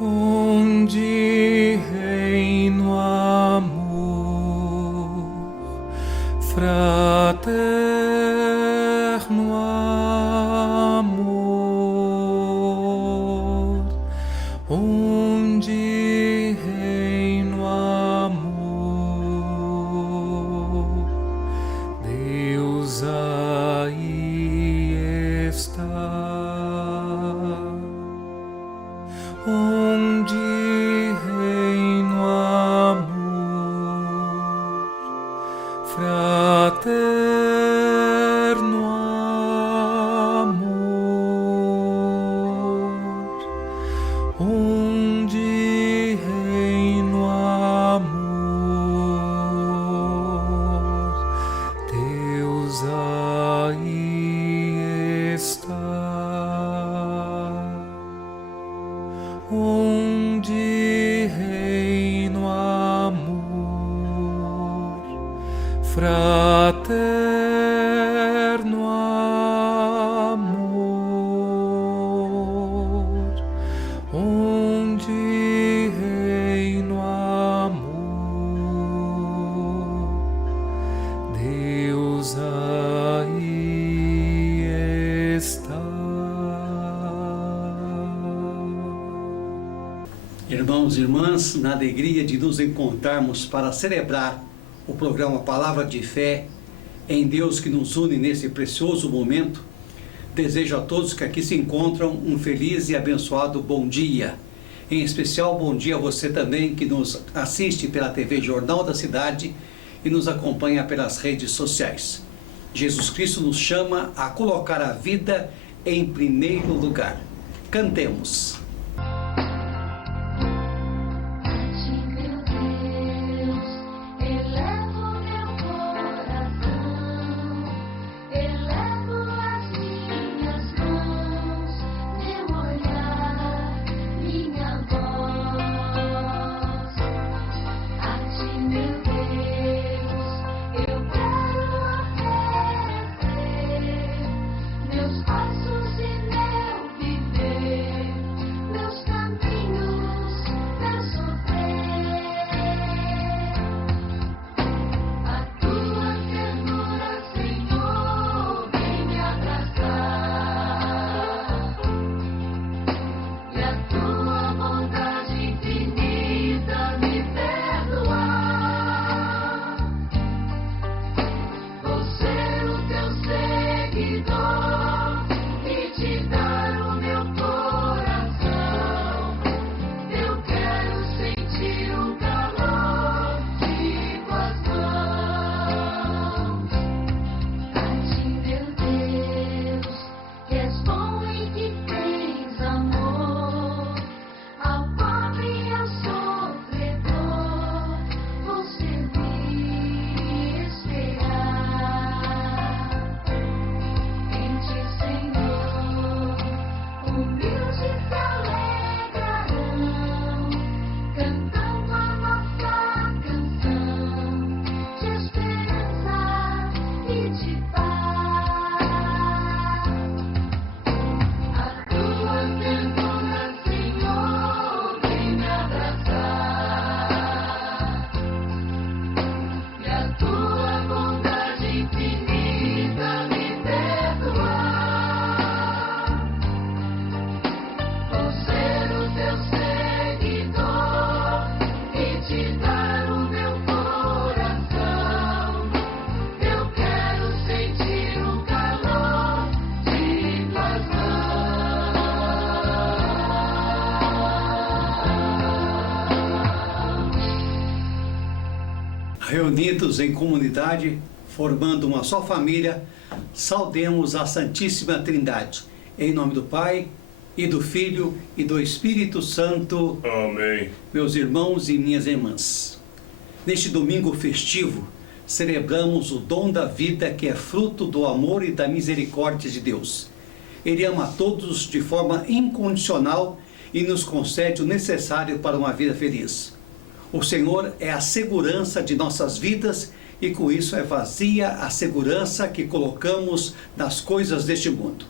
onde reina o amor fraterno, amor, onde reina o amor, Deus aí está. Onde reina o amor fraterno, amor, onde reina o amor, Deus aí está. Onde reina o amor fraterno, amor, onde reina o amor, Deus aí está. Irmãos e irmãs, na alegria de nos encontrarmos para celebrar o programa Palavra de Fé em Deus que nos une nesse precioso momento, desejo a todos que aqui se encontram um feliz e abençoado bom dia. Em especial, bom dia a você também que nos assiste pela TV Jornal da Cidade e nos acompanha pelas redes sociais. Jesus Cristo nos chama a colocar a vida em primeiro lugar. Cantemos. Reunidos em comunidade, formando uma só família, saudemos a Santíssima Trindade. Em nome do Pai, e do Filho, e do Espírito Santo. Amém. Meus irmãos e minhas irmãs, neste domingo festivo, celebramos o dom da vida que é fruto do amor e da misericórdia de Deus. Ele ama a todos de forma incondicional e nos concede o necessário para uma vida feliz. O Senhor é a segurança de nossas vidas e com isso é vazia a segurança que colocamos nas coisas deste mundo.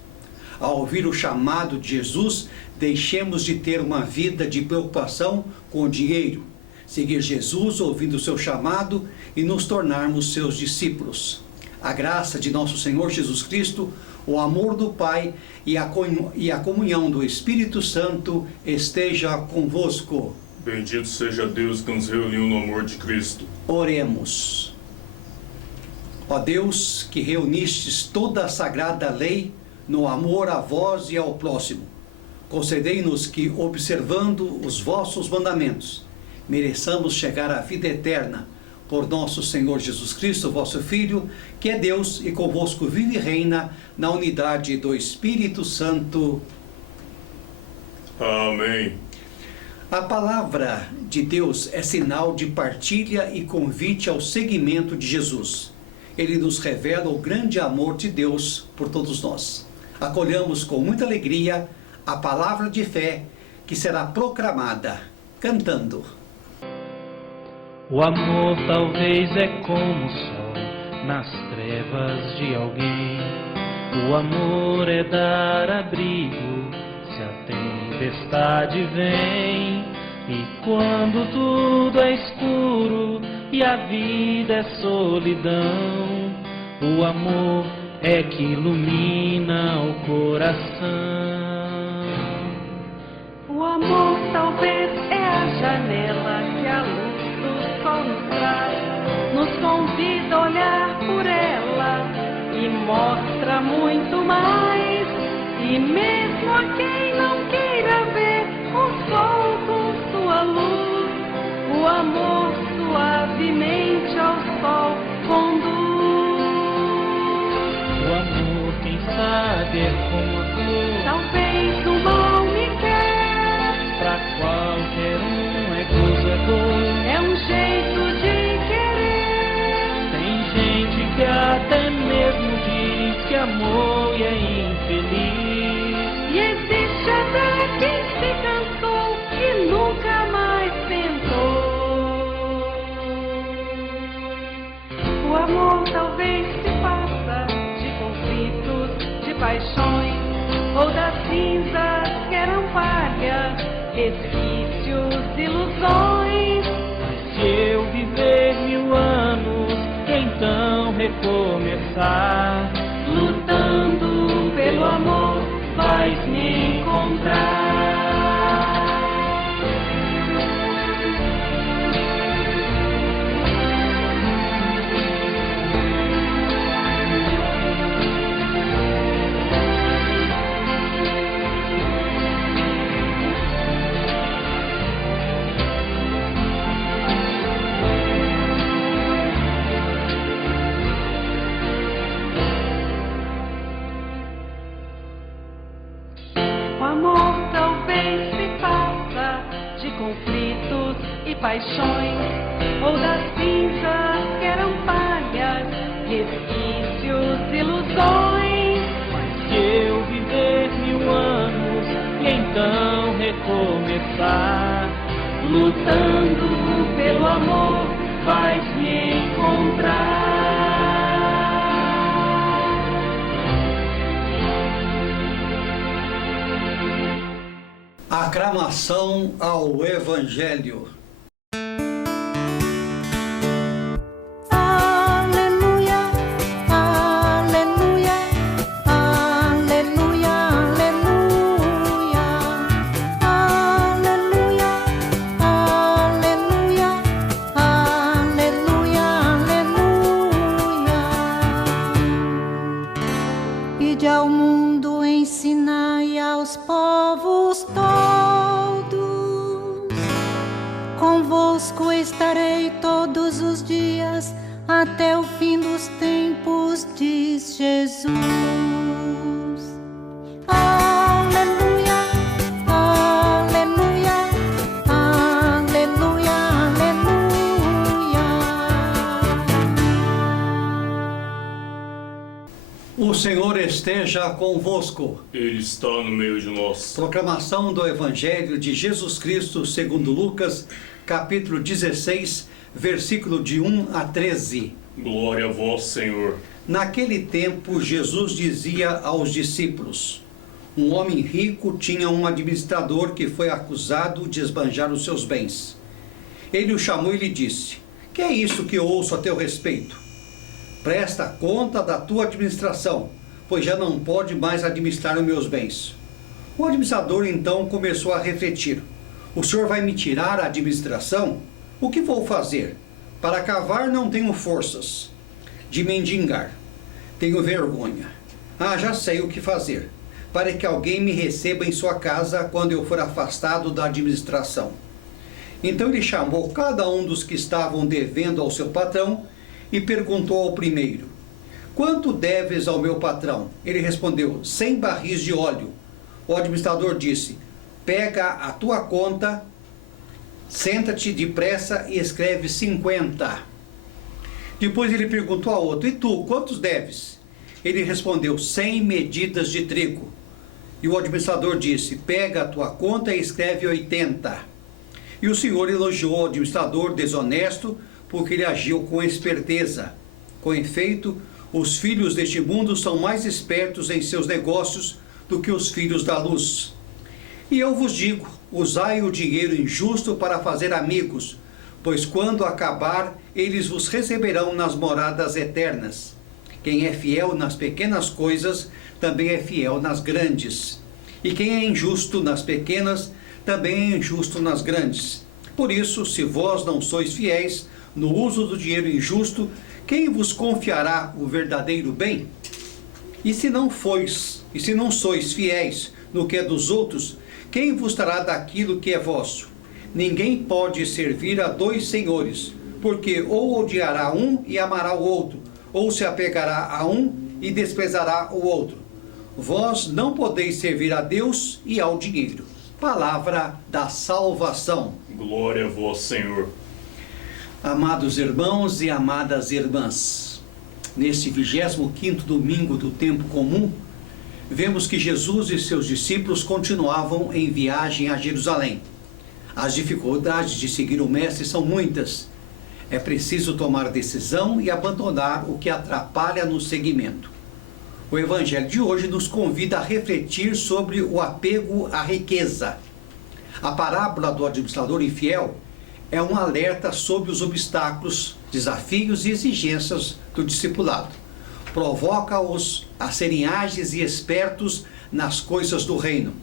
Ao ouvir o chamado de Jesus, deixemos de ter uma vida de preocupação com o dinheiro, seguir Jesus ouvindo o seu chamado e nos tornarmos seus discípulos. A graça de nosso Senhor Jesus Cristo, o amor do Pai e a comunhão do Espírito Santo esteja convosco. Bendito seja Deus que nos reuniu no amor de Cristo. Oremos. Ó Deus, que reunistes toda a sagrada lei no amor a vós e ao próximo, concedei-nos que, observando os vossos mandamentos, mereçamos chegar à vida eterna por nosso Senhor Jesus Cristo, vosso Filho, que é Deus e convosco vive e reina na unidade do Espírito Santo. Amém. A palavra de Deus é sinal de partilha e convite ao seguimento de Jesus. Ele nos revela o grande amor de Deus por todos nós. Acolhamos com muita alegria a palavra de fé que será proclamada, cantando. O amor talvez é como o sol nas trevas de alguém. O amor é dar abrigo se a tempestade vem. E quando tudo é escuro e a vida é solidão, o amor é que ilumina o coração. O amor talvez é a janela que a luz do sol nos traz, nos convida a olhar por ela e mostra muito mais. E mesmo a quem não queira ver o sol com sua luz, o amor suavemente ao sol conduz. O amor, quem sabe, é como a flor, Talvez o mal me quer, pra qualquer um é gozo, é dor. é um jeito de querer. Tem gente que até mesmo diz que amou e é infeliz. E existe até quem se cansou e nunca mais tentou. O amor talvez se faça de conflitos, de paixões, ou das cinzas que eram palha, resquícios, ilusões. Mas se eu viver 1000 anos, então recomeçar, Lutando pelo amor, vais me encontrar. O amor talvez se faça de conflitos e paixões, ou das cinzas que eram palhas, resquícios, ilusões. mas se eu viver 1000 anos, e então recomeçar, Lutando pelo amor, vais me encontrar. Aclamação ao Evangelho. Aleluia, aleluia, aleluia, aleluia, aleluia, aleluia, aleluia, aleluia. Ide ao mundo, ensinai aos povos todos. Convosco estarei todos os dias, até o fim dos tempos, diz Jesus. Aleluia, aleluia, aleluia, aleluia. O Senhor esteja convosco. Ele está no meio de nós. Proclamação do Evangelho de Jesus Cristo segundo Lucas, capítulo 16, versículo de 1 a 13. Glória a vós, Senhor. Naquele tempo, Jesus dizia aos discípulos: Um homem rico tinha um administrador que foi acusado de esbanjar os seus bens. Ele o chamou e lhe disse: que é isso que eu ouço a teu respeito? Presta conta da tua administração, pois já não pode mais administrar os meus bens. O administrador então começou a refletir: o senhor vai me tirar a administração? O que vou fazer? Para cavar não tenho forças. De mendigar, tenho vergonha. Já sei o que fazer, para que alguém me receba em sua casa quando eu for afastado da administração. Então ele chamou cada um dos que estavam devendo ao seu patrão e perguntou ao primeiro: quanto deves ao meu patrão? Ele respondeu: 100 barris de óleo. O administrador disse: pega a tua conta, senta-te depressa e escreve 50. Depois ele perguntou ao outro: e tu, quantos deves? Ele respondeu: 100 medidas de trigo. E o administrador disse: pega a tua conta e escreve 80. E o senhor elogiou o administrador desonesto, porque ele agiu com esperteza. Com efeito, os filhos deste mundo são mais espertos em seus negócios do que os filhos da luz. E eu vos digo: usai o dinheiro injusto para fazer amigos, pois quando acabar, eles vos receberão nas moradas eternas. Quem é fiel nas pequenas coisas, também é fiel nas grandes. E quem é injusto nas pequenas, também é injusto nas grandes. Por isso, se vós não sois fiéis no uso do dinheiro injusto, quem vos confiará o verdadeiro bem? E se não sois fiéis no que é dos outros, quem vos dará daquilo que é vosso? Ninguém pode servir a 2 senhores, porque ou odiará um e amará o outro, ou se apegará a um e desprezará o outro. Vós não podeis servir a Deus e ao dinheiro. Palavra da salvação. Glória a vós, Senhor. Amados irmãos e amadas irmãs, neste 25º domingo do tempo comum, vemos que Jesus e seus discípulos continuavam em viagem a Jerusalém. As dificuldades de seguir o Mestre são muitas. É preciso tomar decisão e abandonar o que atrapalha no seguimento. O Evangelho de hoje nos convida a refletir sobre o apego à riqueza. A parábola do administrador infiel é um alerta sobre os obstáculos, desafios e exigências do discipulado. Provoca-os a serem ágeis e espertos nas coisas do reino.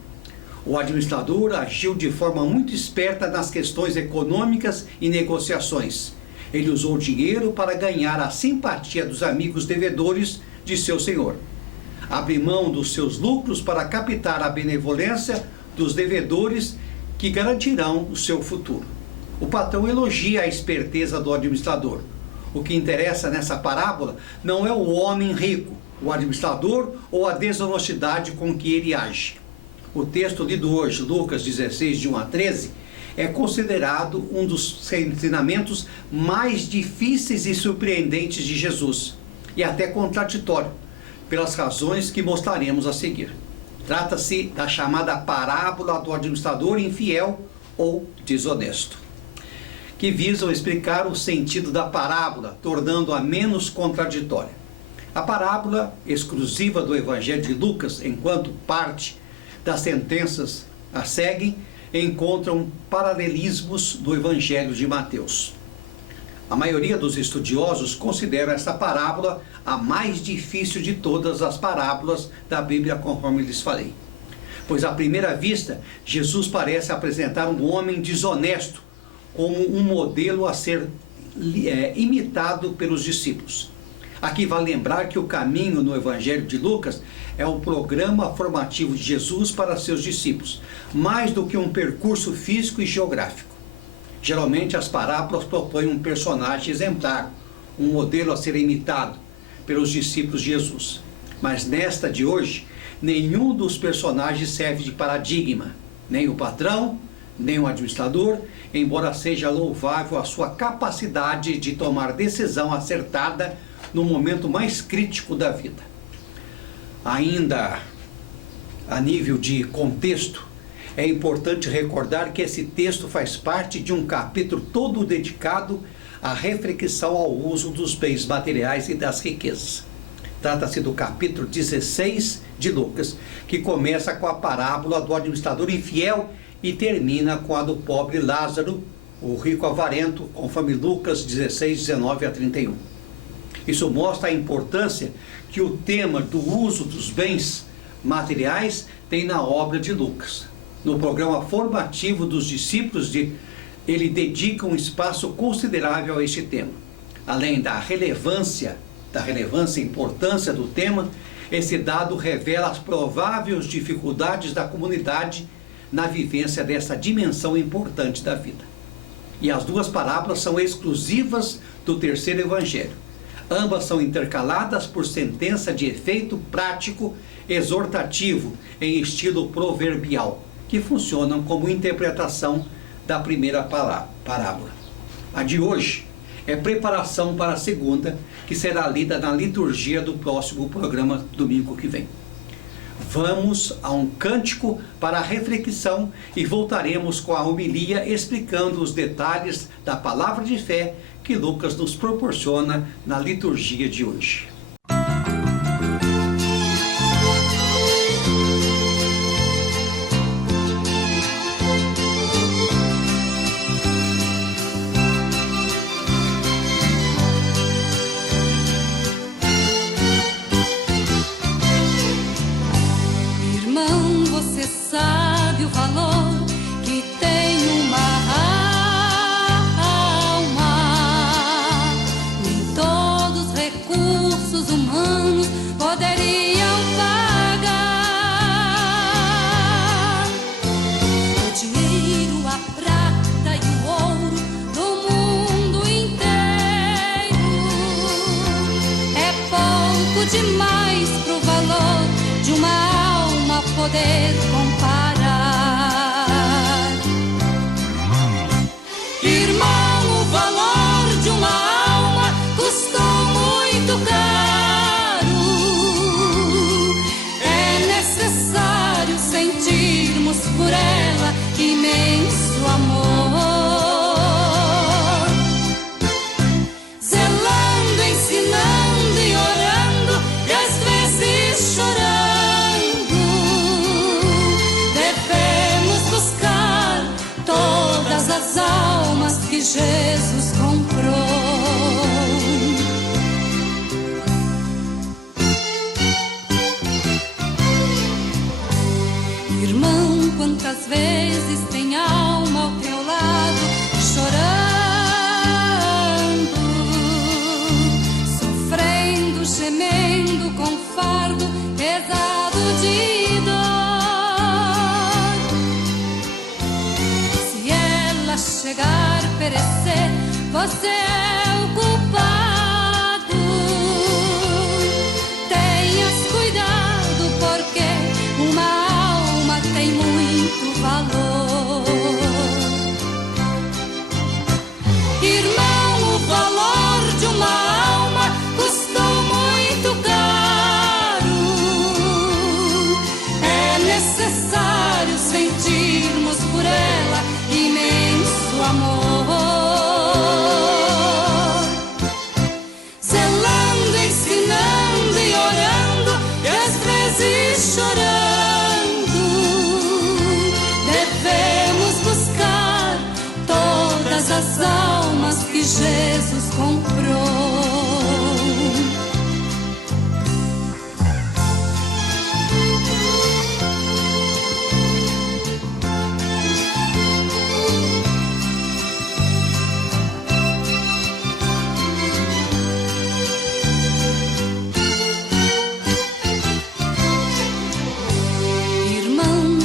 O administrador agiu de forma muito esperta nas questões econômicas e negociações. Ele usou o dinheiro para ganhar a simpatia dos amigos devedores de seu senhor. Abre mão dos seus lucros para captar a benevolência dos devedores que garantirão o seu futuro. O patrão elogia a esperteza do administrador. O que interessa nessa parábola não é o homem rico, o administrador ou a desonestidade com que ele age. O texto lido hoje, Lucas 16, de 1 a 13, é considerado um dos ensinamentos mais difíceis e surpreendentes de Jesus, e até contraditório, pelas razões que mostraremos a seguir. Trata-se da chamada parábola do administrador infiel ou desonesto, que visam explicar o sentido da parábola, tornando-a menos contraditória. A parábola, exclusiva do Evangelho de Lucas, enquanto parte das sentenças a seguem, encontram paralelismos do Evangelho de Mateus. A maioria dos estudiosos considera esta parábola a mais difícil de todas as parábolas da Bíblia, conforme lhes falei. Pois à primeira vista, Jesus parece apresentar um homem desonesto como um modelo a ser imitado pelos discípulos. Aqui vale lembrar que o caminho no Evangelho de Lucas é um programa formativo de Jesus para seus discípulos, mais do que um percurso físico e geográfico. Geralmente as parábolas propõem um personagem exemplar, um modelo a ser imitado pelos discípulos de Jesus. Mas nesta de hoje, nenhum dos personagens serve de paradigma, nem o patrão, nem o administrador, embora seja louvável a sua capacidade de tomar decisão acertada no momento mais crítico da vida. Ainda a nível de contexto, é importante recordar que esse texto faz parte de um capítulo todo dedicado à reflexão ao uso dos bens materiais e das riquezas. Trata-se do capítulo 16 de Lucas, que começa com a parábola do administrador infiel e termina com a do pobre Lázaro, o rico avarento, conforme Lucas 16, 19 a 31. Isso mostra a importância que o tema do uso dos bens materiais tem na obra de Lucas. No programa formativo dos discípulos, ele dedica um espaço considerável a este tema. Além da relevância e importância do tema, esse dado revela as prováveis dificuldades da comunidade na vivência dessa dimensão importante da vida. E as duas parábolas são exclusivas do terceiro evangelho. Ambas são intercaladas por sentença de efeito prático, exortativo, em estilo proverbial, que funcionam como interpretação da primeira parábola. A de hoje é preparação para a segunda, que será lida na liturgia do próximo programa, domingo que vem. Vamos a um cântico para a reflexão e voltaremos com a homilia explicando os detalhes da palavra de fé que Lucas nos proporciona na liturgia de hoje. Sabe o valor que tem uma alma? Nem todos os recursos humanos poderiam pagar. O dinheiro, a prata e o ouro do mundo inteiro é pouco demais pro valor de uma alma poder comparar. Irmão, o valor de uma alma custou muito caro. É necessário sentirmos por ela imenso amor, zelando, ensinando e orando, e às vezes chorando. As almas que Jesus comprou. Irmão, quantas vezes tem alma ao teu lado chorando, sofrendo, gemendo com fardo pesado de dor. Chegar, perecer, você é o culpado. Tenhas cuidado, porque uma alma tem muito valor. Irmão, o valor de uma alma custou muito caro. É necessário sentirmos por ela imenso amor, zelando, ensinando e orando, e às vezes chorando. Devemos buscar todas as almas que Jesus comprou.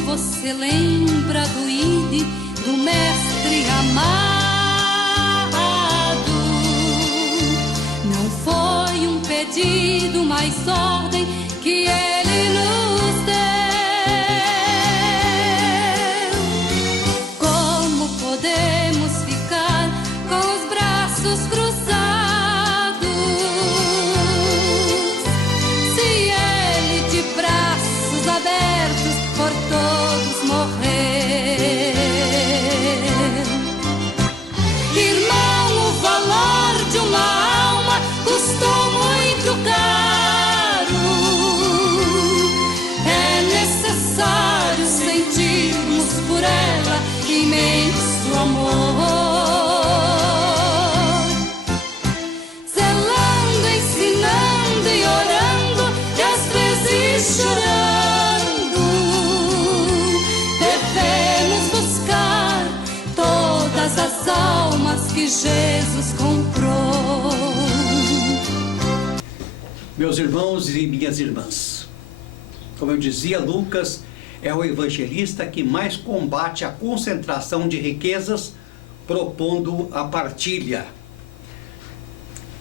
Você lembra do ID, do mestre amado? Não foi um pedido, mas ordem que ele nos deu. Como podemos ficar com os braços cruzados, se ele de braços abertos por todos morrer? Irmão, o valor de uma alma custou muito caro. sentimos por ela imenso amor. Zelando, ensinando e orando, e às vezes chorando, devemos buscar todas as almas que Jesus comprou. Meus irmãos e minhas irmãs, como eu dizia, Lucas é o evangelista que mais combate a concentração de riquezas, propondo a partilha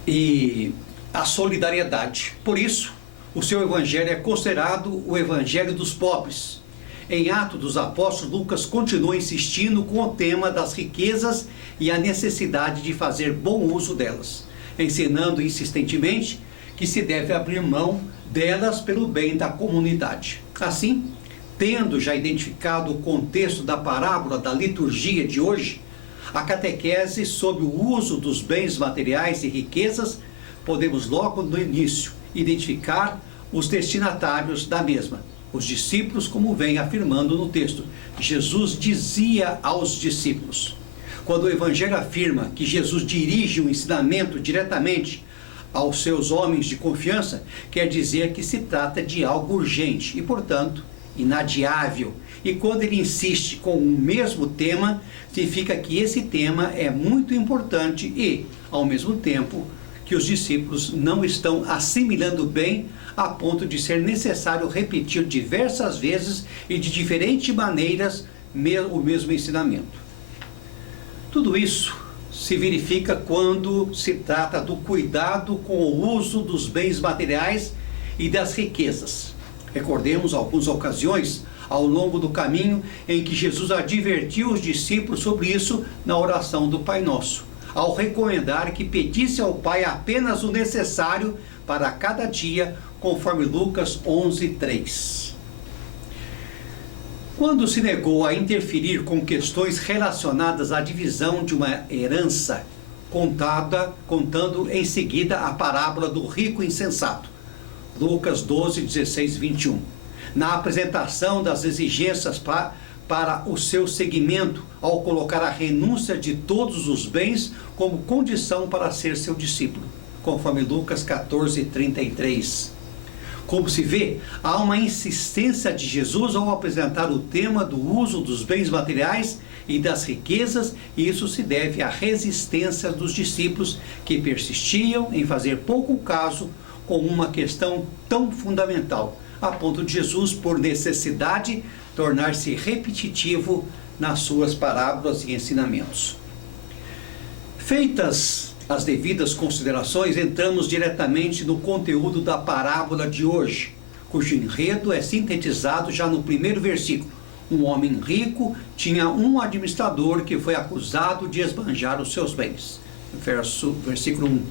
e a solidariedade. Por isso, o seu evangelho é considerado o evangelho dos pobres. Em Atos dos Apóstolos, Lucas continua insistindo com o tema das riquezas e a necessidade de fazer bom uso delas, ensinando insistentemente que se deve abrir mão delas pelo bem da comunidade. Assim, tendo já identificado o contexto da parábola da liturgia de hoje, a catequese sobre o uso dos bens materiais e riquezas, podemos logo no início identificar os destinatários da mesma, os discípulos, como vem afirmando no texto. Jesus dizia aos discípulos. Quando o Evangelho afirma que Jesus dirige o ensinamento diretamente aos seus homens de confiança, quer dizer que se trata de algo urgente e, portanto, inadiável. E quando ele insiste com o mesmo tema, significa que esse tema é muito importante e, ao mesmo tempo, que os discípulos não estão assimilando bem a ponto de ser necessário repetir diversas vezes e de diferentes maneiras o mesmo ensinamento. Tudo isso se verifica quando se trata do cuidado com o uso dos bens materiais e das riquezas. Recordemos algumas ocasiões ao longo do caminho em que Jesus advertiu os discípulos sobre isso na oração do Pai Nosso, ao recomendar que pedisse ao Pai apenas o necessário para cada dia, conforme Lucas 11:3. Quando se negou a interferir com questões relacionadas à divisão de uma herança, contando em seguida a parábola do rico insensato, Lucas 12:16-21, na apresentação das exigências para o seu seguimento, ao colocar a renúncia de todos os bens como condição para ser seu discípulo, conforme Lucas 14:33. Como se vê, há uma insistência de Jesus ao apresentar o tema do uso dos bens materiais e das riquezas, e isso se deve à resistência dos discípulos que persistiam em fazer pouco caso com uma questão tão fundamental, a ponto de Jesus, por necessidade, tornar-se repetitivo nas suas parábolas e ensinamentos. Feitas as devidas considerações, entramos diretamente no conteúdo da parábola de hoje, cujo enredo é sintetizado já no primeiro versículo. Um homem rico tinha um administrador que foi acusado de esbanjar os seus bens. Versículo 1.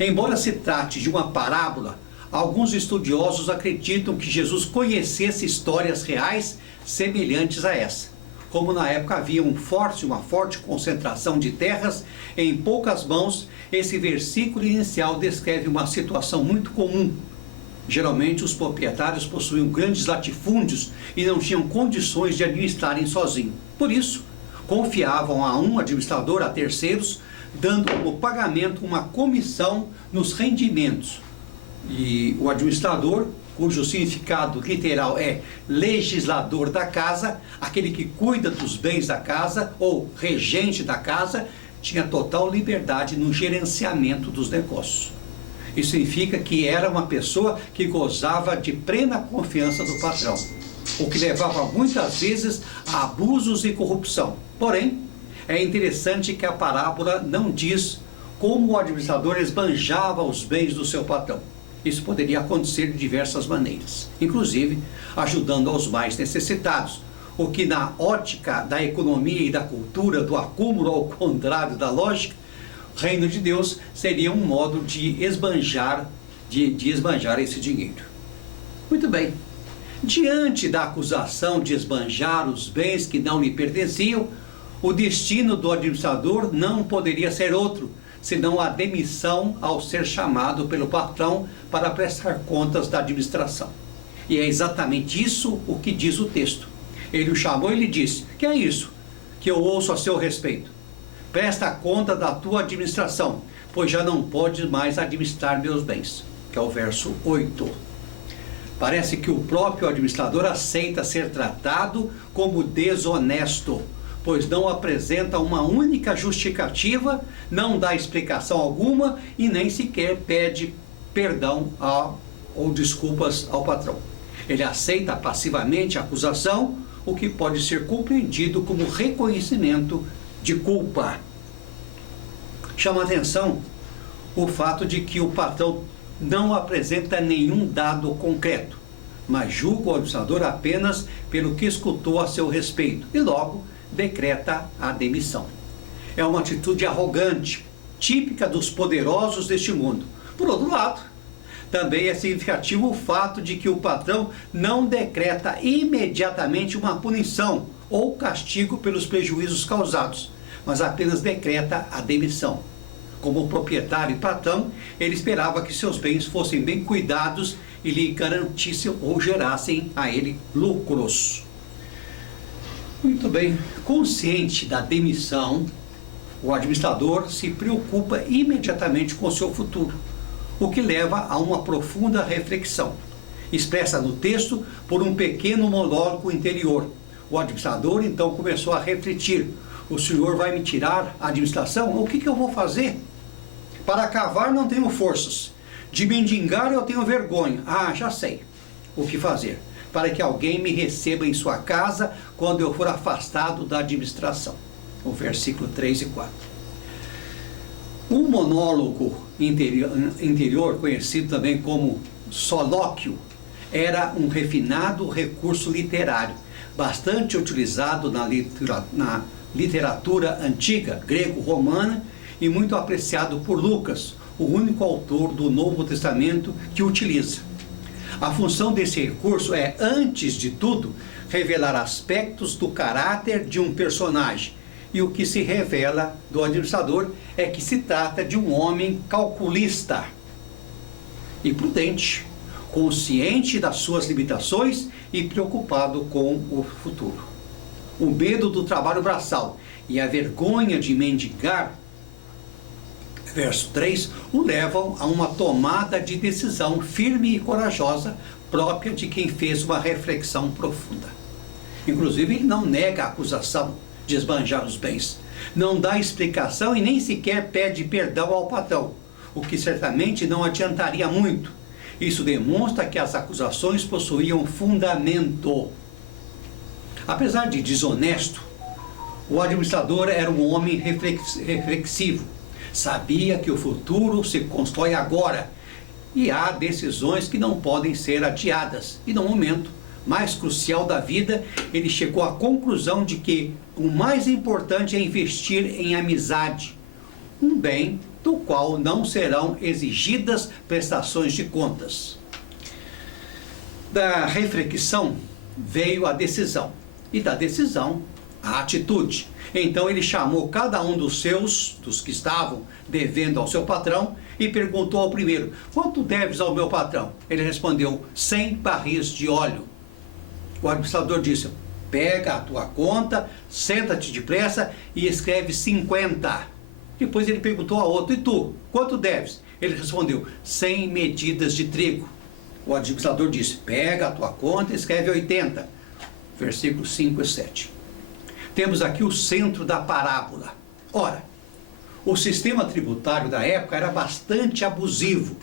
Embora se trate de uma parábola, alguns estudiosos acreditam que Jesus conhecesse histórias reais semelhantes a essa. Como na época havia uma forte concentração de terras em poucas mãos, esse versículo inicial descreve uma situação muito comum. Geralmente os proprietários possuíam grandes latifúndios e não tinham condições de administrarem sozinhos. Por isso, confiavam a um administrador a terceiros, dando como pagamento uma comissão nos rendimentos. E o administrador, cujo significado literal é legislador da casa, aquele que cuida dos bens da casa ou regente da casa, tinha total liberdade no gerenciamento dos negócios. Isso significa que era uma pessoa que gozava de plena confiança do patrão, o que levava muitas vezes a abusos e corrupção. Porém, é interessante que a parábola não diz como o administrador esbanjava os bens do seu patrão. Isso poderia acontecer de diversas maneiras, inclusive ajudando aos mais necessitados, o que na ótica da economia e da cultura do acúmulo, ao contrário da lógica, reino de Deus seria um modo de esbanjar esse dinheiro. Muito bem. Diante da acusação de esbanjar os bens que não lhe pertenciam, o destino do administrador não poderia ser outro, senão a demissão ao ser chamado pelo patrão para prestar contas da administração. E é exatamente isso o que diz o texto. Ele o chamou e lhe disse: que é isso que eu ouço a seu respeito? Presta conta da tua administração, pois já não podes mais administrar meus bens. Que é o verso 8. Parece que o próprio administrador aceita ser tratado como desonesto, pois não apresenta uma única justificativa, não dá explicação alguma e nem sequer pede perdão ou desculpas ao patrão. Ele aceita passivamente a acusação, o que pode ser compreendido como reconhecimento de culpa. Chama atenção o fato de que o patrão não apresenta nenhum dado concreto, mas julga o administrador apenas pelo que escutou a seu respeito e logo decreta a demissão. É uma atitude arrogante, típica dos poderosos deste mundo. Por outro lado, também é significativo o fato de que o patrão não decreta imediatamente uma punição ou castigo pelos prejuízos causados, mas apenas decreta a demissão. Como proprietário e patrão, ele esperava que seus bens fossem bem cuidados e lhe garantissem ou gerassem a ele lucros. Muito bem, consciente da demissão, o administrador se preocupa imediatamente com o seu futuro, o que leva a uma profunda reflexão, expressa no texto por um pequeno monólogo interior. O administrador então começou a refletir: o senhor vai me tirar a administração? O que eu vou fazer? Para cavar não tenho forças, de mendigar eu tenho vergonha. Já sei o que fazer, para que alguém me receba em sua casa quando eu for afastado da administração. O versículo 3 e 4. Um monólogo interior, conhecido também como solóquio, era um refinado recurso literário, bastante utilizado na literatura antiga, grego-romana, e muito apreciado por Lucas, o único autor do Novo Testamento que o utiliza. A função desse recurso é, antes de tudo, revelar aspectos do caráter de um personagem, e o que se revela do administrador é que se trata de um homem calculista e prudente, consciente das suas limitações e preocupado com o futuro. O medo do trabalho braçal e a vergonha de mendigar, verso 3, o levam a uma tomada de decisão firme e corajosa, própria de quem fez uma reflexão profunda. Inclusive, ele não nega a acusação de esbanjar os bens, não dá explicação e nem sequer pede perdão ao patrão, o que certamente não adiantaria muito. Isso demonstra que as acusações possuíam fundamento. Apesar de desonesto, o administrador era um homem reflexivo. Sabia que o futuro se constrói agora e há decisões que não podem ser adiadas. E no momento mais crucial da vida, ele chegou à conclusão de que o mais importante é investir em amizade, um bem do qual não serão exigidas prestações de contas. Da reflexão veio a decisão, e da decisão a atitude. Então ele chamou cada um dos que estavam devendo ao seu patrão, e perguntou ao primeiro: quanto deves ao meu patrão? Ele respondeu: 100 barris de óleo. O administrador disse: pega a tua conta, senta-te depressa e escreve 50. Depois ele perguntou a outro: e tu, quanto deves? Ele respondeu: 100 medidas de trigo. O administrador disse: pega a tua conta e escreve 80. Versículos 5 e 7. Temos aqui o centro da parábola. Ora, o sistema tributário da época era bastante abusivo,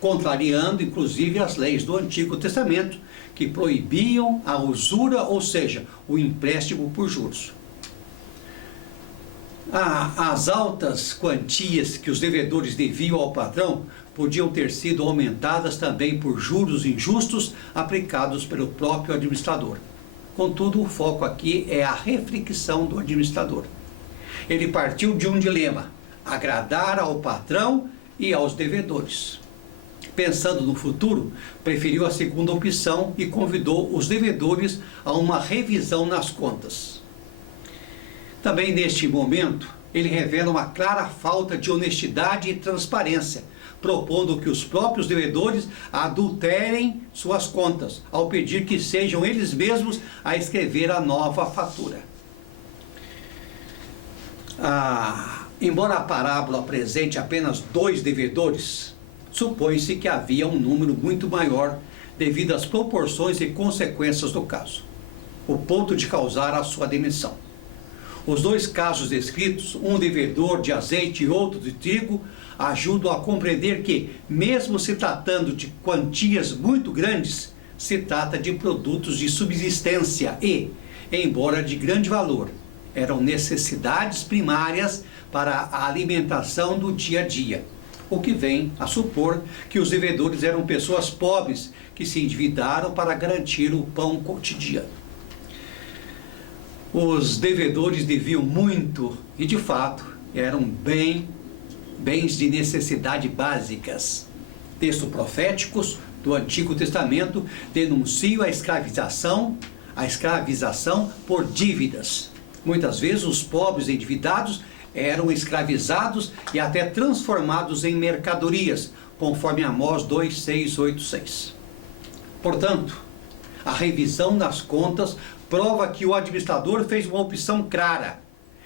contrariando inclusive as leis do Antigo Testamento, que proibiam a usura, ou seja, o empréstimo por juros. As altas quantias que os devedores deviam ao patrão podiam ter sido aumentadas também por juros injustos aplicados pelo próprio administrador. Contudo, o foco aqui é a reflexão do administrador. Ele partiu de um dilema: agradar ao patrão e aos devedores. Pensando no futuro, preferiu a segunda opção e convidou os devedores a uma revisão nas contas. Também neste momento, ele revela uma clara falta de honestidade e transparência, propondo que os próprios devedores adulterem suas contas, ao pedir que sejam eles mesmos a escrever a nova fatura. Embora a parábola apresente apenas 2 devedores, supõe-se que havia um número muito maior devido às proporções e consequências do caso, o ponto de causar a sua demissão. Os 2 casos descritos, um devedor de azeite e outro de trigo, ajudam a compreender que, mesmo se tratando de quantias muito grandes, se trata de produtos de subsistência e, embora de grande valor, eram necessidades primárias para a alimentação do dia a dia, o que vem a supor que os devedores eram pessoas pobres que se endividaram para garantir o pão cotidiano. Os devedores deviam muito e, de fato, eram bens de necessidade básicas. Textos proféticos do Antigo Testamento denunciam a escravização por dívidas. Muitas vezes os pobres endividados eram escravizados e até transformados em mercadorias, conforme Amós 2:6-8:6. Portanto, a revisão das contas prova que o administrador fez uma opção clara.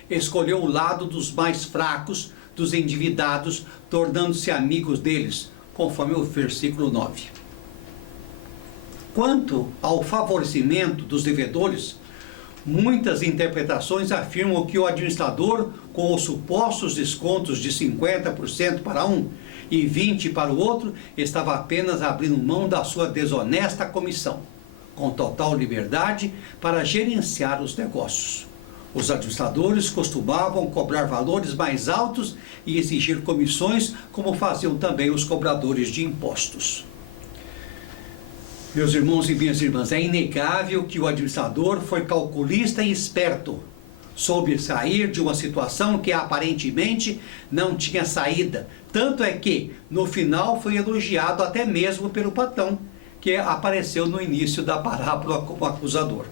Escolheu o lado dos mais fracos, dos endividados, tornando-se amigos deles, conforme o versículo 9. Quanto ao favorecimento dos devedores, muitas interpretações afirmam que o administrador, com os supostos descontos de 50% para um e 20% para o outro, estava apenas abrindo mão da sua desonesta comissão, com total liberdade para gerenciar os negócios. Os administradores costumavam cobrar valores mais altos e exigir comissões, como faziam também os cobradores de impostos. Meus irmãos e minhas irmãs, é inegável que o administrador foi calculista e esperto. Soube sair de uma situação que aparentemente não tinha saída. Tanto é que, no final, foi elogiado até mesmo pelo patrão, que apareceu no início da parábola como acusador.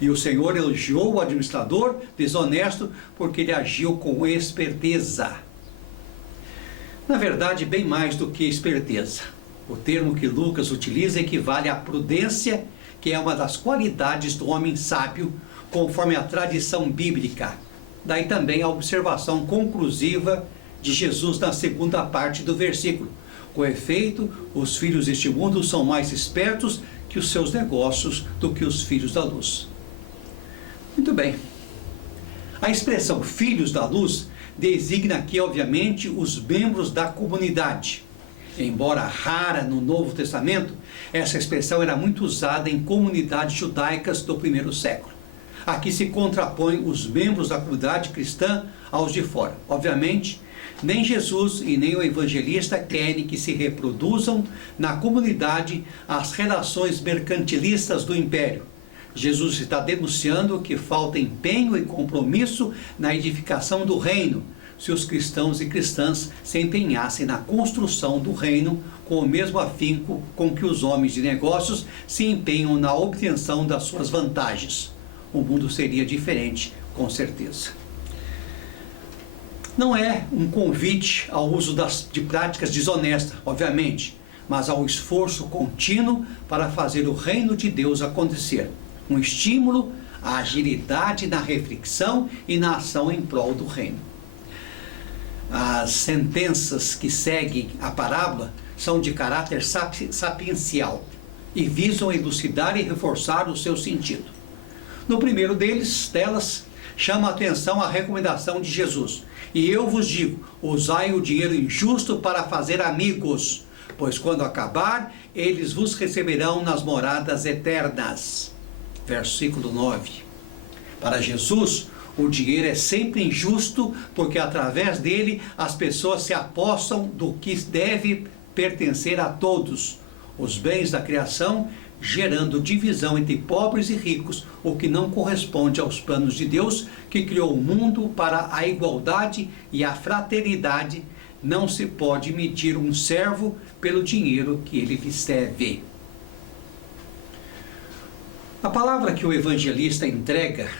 E o Senhor elogiou o administrador desonesto porque ele agiu com esperteza. Na verdade, bem mais do que esperteza. O termo que Lucas utiliza equivale à prudência, que é uma das qualidades do homem sábio, conforme a tradição bíblica. Daí também a observação conclusiva de Jesus na segunda parte do versículo. Com efeito, os filhos deste mundo são mais espertos que os seus negócios do que os filhos da luz. Muito bem. A expressão filhos da luz designa aqui, obviamente, os membros da comunidade. Embora rara no Novo Testamento, essa expressão era muito usada em comunidades judaicas do primeiro século. Aqui se contrapõem os membros da comunidade cristã aos de fora. Obviamente, nem Jesus e nem o evangelista querem que se reproduzam na comunidade as relações mercantilistas do império. Jesus está denunciando que falta empenho e compromisso na edificação do reino, se os cristãos e cristãs se empenhassem na construção do reino com o mesmo afinco com que os homens de negócios se empenham na obtenção das suas vantagens. O mundo seria diferente, com certeza. Não é um convite ao uso de práticas desonestas, obviamente, mas ao esforço contínuo para fazer o reino de Deus acontecer. Um estímulo à agilidade na reflexão e na ação em prol do reino. As sentenças que seguem a parábola são de caráter sapiencial e visam elucidar e reforçar o seu sentido. No primeiro delas, chama a atenção a recomendação de Jesus. E eu vos digo, usai o dinheiro injusto para fazer amigos, pois quando acabar, eles vos receberão nas moradas eternas. Versículo 9. Para Jesus, o dinheiro é sempre injusto, porque através dele as pessoas se apossam do que deve pertencer a todos, os bens da criação, gerando divisão entre pobres e ricos, o que não corresponde aos planos de Deus, que criou o mundo para a igualdade e a fraternidade. Não se pode medir um servo pelo dinheiro que ele lhes deve. A palavra que o evangelista entrega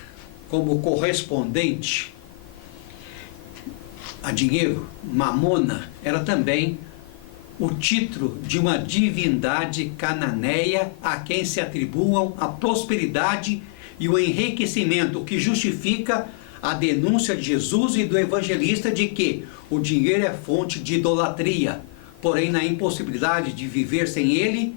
como correspondente a dinheiro, mamona, era também o título de uma divindade cananeia a quem se atribuam a prosperidade e o enriquecimento, que justifica a denúncia de Jesus e do evangelista de que o dinheiro é fonte de idolatria, porém na impossibilidade de viver sem ele,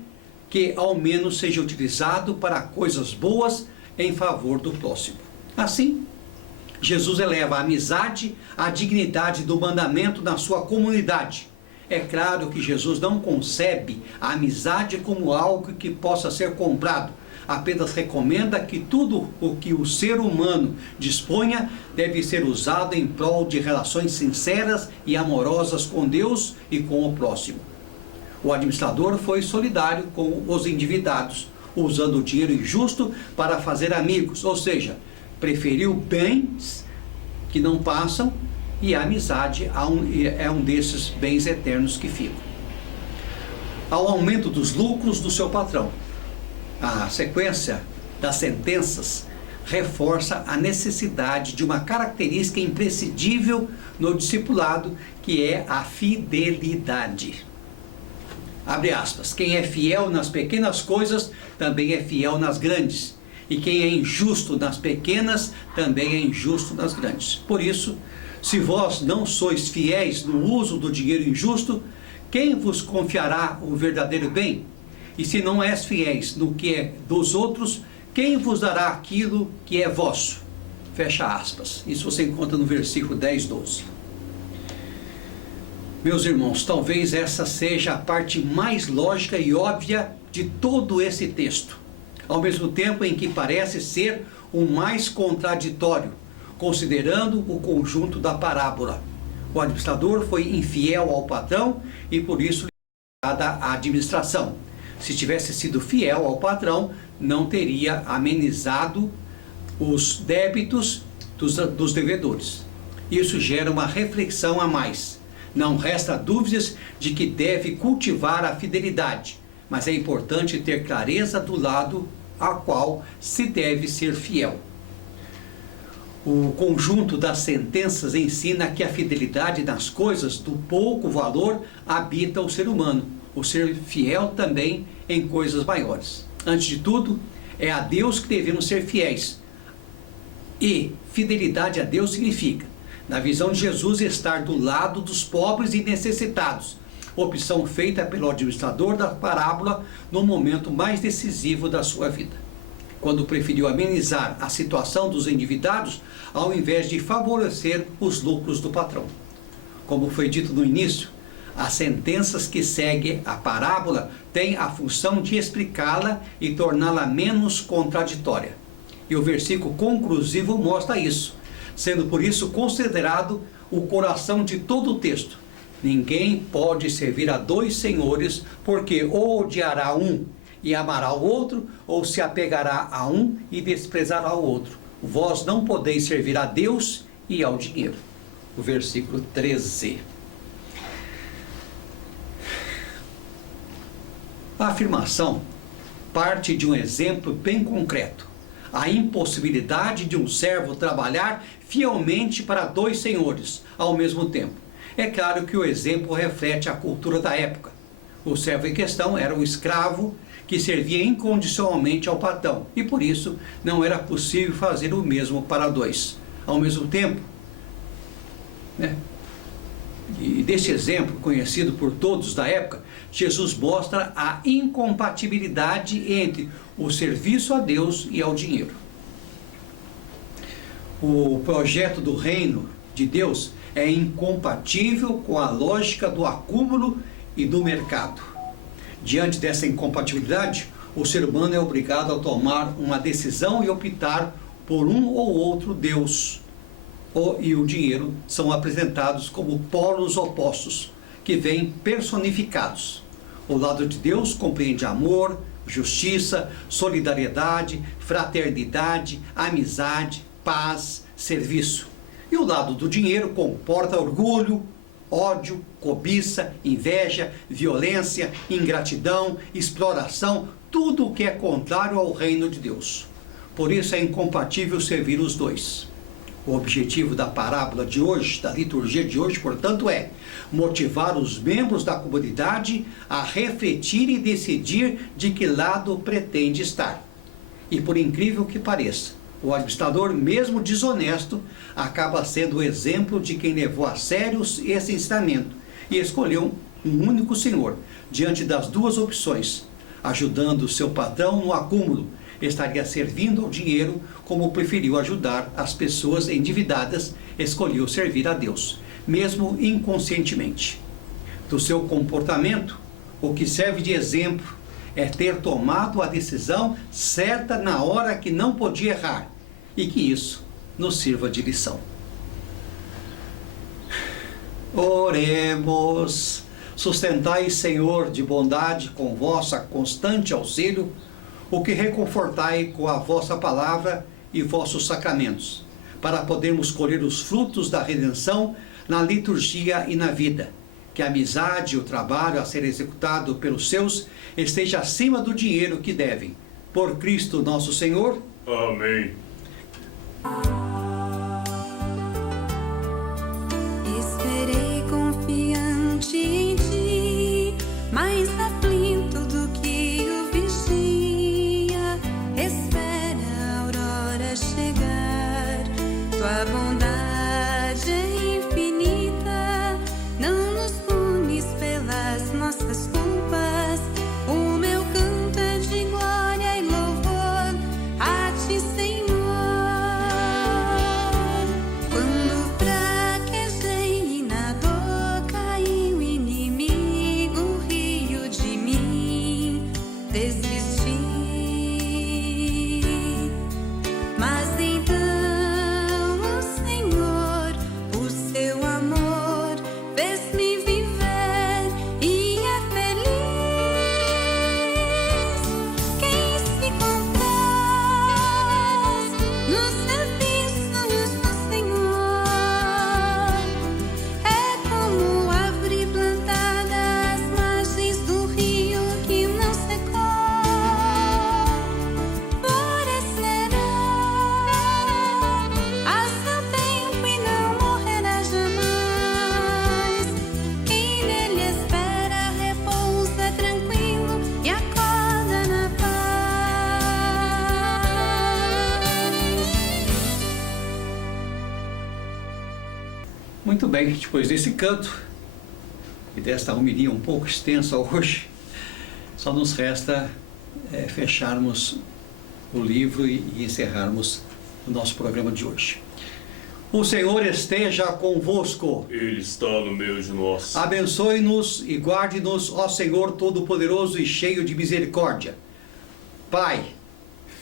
que ao menos seja utilizado para coisas boas em favor do próximo. Assim, Jesus eleva a amizade à dignidade do mandamento na sua comunidade. É claro que Jesus não concebe a amizade como algo que possa ser comprado, apenas recomenda que tudo o que o ser humano disponha deve ser usado em prol de relações sinceras e amorosas com Deus e com o próximo. O administrador foi solidário com os endividados, usando o dinheiro injusto para fazer amigos, ou seja, preferiu bens que não passam, e a amizade é um desses bens eternos que ficam. Ao aumento dos lucros do seu patrão, a sequência das sentenças reforça a necessidade de uma característica imprescindível no discipulado, que é a fidelidade. Abre aspas, quem é fiel nas pequenas coisas também é fiel nas grandes, e quem é injusto nas pequenas também é injusto nas grandes. Por isso, se vós não sois fiéis no uso do dinheiro injusto, quem vos confiará o verdadeiro bem? E se não és fiéis no que é dos outros, quem vos dará aquilo que é vosso? Fecha aspas. Isso você encontra no versículo 10, 12. Meus irmãos, talvez essa seja a parte mais lógica e óbvia de todo esse texto, ao mesmo tempo em que parece ser o mais contraditório, considerando o conjunto da parábola. O administrador foi infiel ao patrão e por isso limitada a administração. Se tivesse sido fiel ao patrão, não teria amenizado os débitos dos devedores. Isso gera uma reflexão a mais. Não resta dúvidas de que deve cultivar a fidelidade, mas é importante ter clareza do lado a qual se deve ser fiel. O conjunto das sentenças ensina que a fidelidade nas coisas do pouco valor habita o ser humano, o ser fiel também em coisas maiores. Antes de tudo, é a Deus que devemos ser fiéis. E fidelidade a Deus significa, na visão de Jesus, estar do lado dos pobres e necessitados, opção feita pelo administrador da parábola no momento mais decisivo da sua vida, quando preferiu amenizar a situação dos endividados ao invés de favorecer os lucros do patrão. Como foi dito no início, as sentenças que seguem a parábola têm a função de explicá-la e torná-la menos contraditória. E o versículo conclusivo mostra isso, sendo por isso considerado o coração de todo o texto. Ninguém pode servir a dois senhores, porque ou odiará um e amará o outro, ou se apegará a um e desprezará o outro. Vós não podeis servir a Deus e ao dinheiro. O versículo 13. A afirmação parte de um exemplo bem concreto: a impossibilidade de um servo trabalhar fielmente para dois senhores ao mesmo tempo. É claro que o exemplo reflete a cultura da época. O servo em questão era um escravo que servia incondicionalmente ao patrão, e por isso não era possível fazer o mesmo para dois ao mesmo tempo. E deste exemplo, conhecido por todos da época, Jesus mostra a incompatibilidade entre o serviço a Deus e ao dinheiro. O projeto do reino de Deus é incompatível com a lógica do acúmulo e do mercado. Diante dessa incompatibilidade, o ser humano é obrigado a tomar uma decisão e optar por um ou outro Deus. E o dinheiro são apresentados como polos opostos, que vêm personificados. O lado de Deus compreende amor, justiça, solidariedade, fraternidade, amizade, paz, serviço. E o lado do dinheiro comporta orgulho, ódio, cobiça, inveja, violência, ingratidão, exploração, tudo o que é contrário ao reino de Deus. Por isso é incompatível servir os dois. O objetivo da parábola de hoje, da liturgia de hoje, portanto, é motivar os membros da comunidade a refletir e decidir de que lado pretende estar. E por incrível que pareça, o administrador, mesmo desonesto, acaba sendo o exemplo de quem levou a sério esse ensinamento e escolheu um único senhor, diante das duas opções, ajudando o seu patrão no acúmulo, estaria servindo ao dinheiro, como preferiu ajudar as pessoas endividadas, escolheu servir a Deus, mesmo inconscientemente. Do seu comportamento, o que serve de exemplo é ter tomado a decisão certa na hora que não podia errar, e que isso nos sirva de lição. Oremos. Sustentai, Senhor, de bondade com vossa constante auxílio, o que reconfortai com a vossa palavra e vossos sacramentos, para podermos colher os frutos da redenção na liturgia e na vida. Que a amizade e o trabalho a ser executado pelos seus esteja acima do dinheiro que devem. Por Cristo nosso Senhor. Amém. Esperei confiante em ti, mais aflito do que o vigia. Espera a aurora chegar, tua bondade é infinita. Não nos punis pelas nossas culpas. O meu canto é de glória e louvor a ti, Senhor. Quando fraquejei e na dor caiu o inimigo, riu de mim, desisti. Mas então o Senhor, o seu amor, fez-me viver e é feliz. Quem se compraz nos serviços do Senhor é como árvore plantada às margens do rio que não secou. Florescerá a seu tempo e não morrerá jamais. Quem nele espera repousa tranquilo e acorda na paz. Muito bem, depois desse canto e desta homilia um pouco extensa hoje, só nos resta fecharmos o livro e encerrarmos o nosso programa de hoje. O Senhor esteja convosco. Ele está no meio de nós. Abençoe-nos e guarde-nos, ó Senhor Todo-Poderoso e cheio de misericórdia. Pai,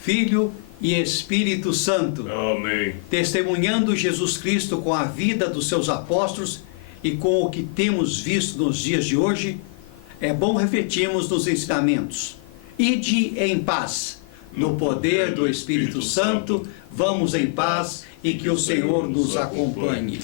Filho e Espírito Santo, Amém. testemunhando Jesus Cristo com a vida dos seus apóstolos e com o que temos visto nos dias de hoje, é bom refletirmos nos ensinamentos. Ide em paz. No poder do Espírito Santo, vamos em paz e que o Senhor nos acompanhe.